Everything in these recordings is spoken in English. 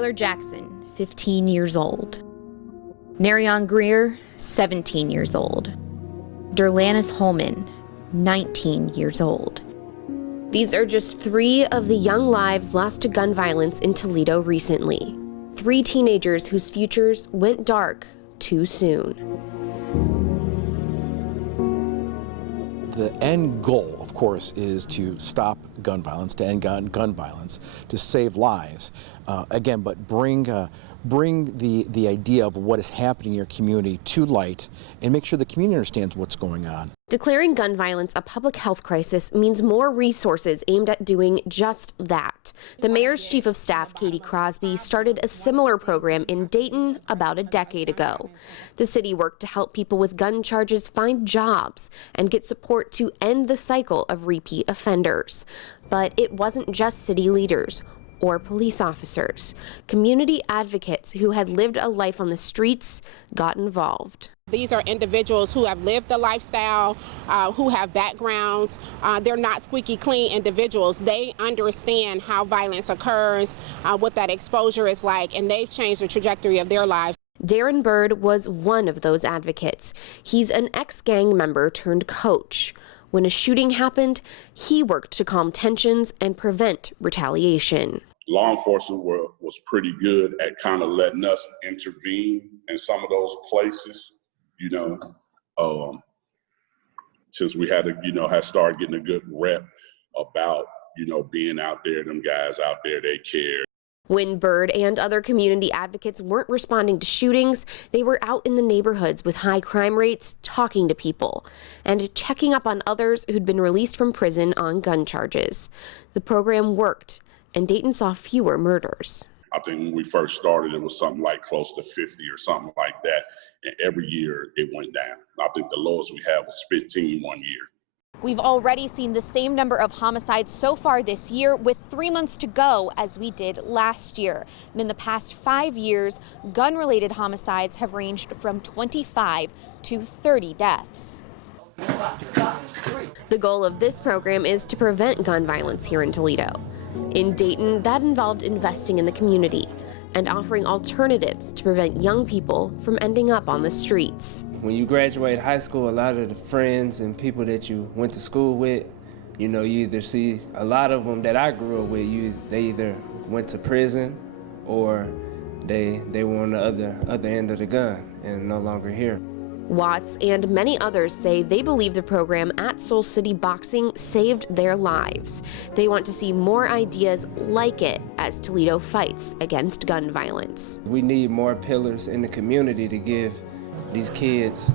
Skylar Jackson, 15 years old. Narion Greer, 17 years old. Derlannis Holman, 19 years old. These are just 3 of the young lives lost to gun violence in Toledo recently. 3 teenagers whose futures went dark too soon. The end goal, of course, is to stop gun violence, to end gun violence, to save lives. Again, but bring the idea of what is happening in your community to light and make sure the community understands what's going on. Declaring gun violence a public health crisis means more resources aimed at doing just that. The mayor's chief of staff, Katy Crosby, started a similar program in Dayton about a decade ago. The city worked to help people with gun charges find jobs and get support to end the cycle of repeat offenders. But it wasn't just city leaders or police officers. Community advocates who had lived a life on the streets got involved. These are individuals who have lived a lifestyle, who have backgrounds. They're not squeaky clean individuals. They understand how violence occurs, what that exposure is like, and they've changed the trajectory of their lives. Darren Bird was one of those advocates. He's an ex-gang member turned coach. When a shooting happened, he worked to calm tensions and prevent retaliation. Law enforcement was pretty good at kind of letting us intervene in some of those places, since we had to, had started getting a good rep about, being out there, them guys out there, they care. When Bird and other community advocates weren't responding to shootings, they were out in the neighborhoods with high crime rates, talking to people, and checking up on others who'd been released from prison on gun charges. The program worked, and Dayton saw fewer murders. I think when we first started, it was something like close to 50 or something like that, and every year it went down. I think the lowest we had was 15 one year. We've already seen the same number of homicides so far this year, with 3 months to go, as we did last year. And in the past 5 years, gun-related homicides have ranged from 25 to 30 deaths. The goal of this program is to prevent gun violence here in Toledo. In Dayton, that involved investing in the community and offering alternatives to prevent young people from ending up on the streets. When you graduate high school, a lot of the friends and people that you went to school with, you either see a lot of them that I grew up with, they either went to prison or they were on the other end of the gun and no longer here. Watts and many others say they believe the program at Soul City Boxing saved their lives. They want to see more ideas like it as Toledo fights against gun violence. We need more pillars in the community to give these kids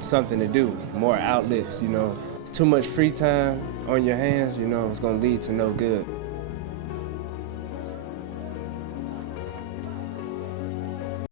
something to do, more outlets. Too much free time on your hands, it's going to lead to no good.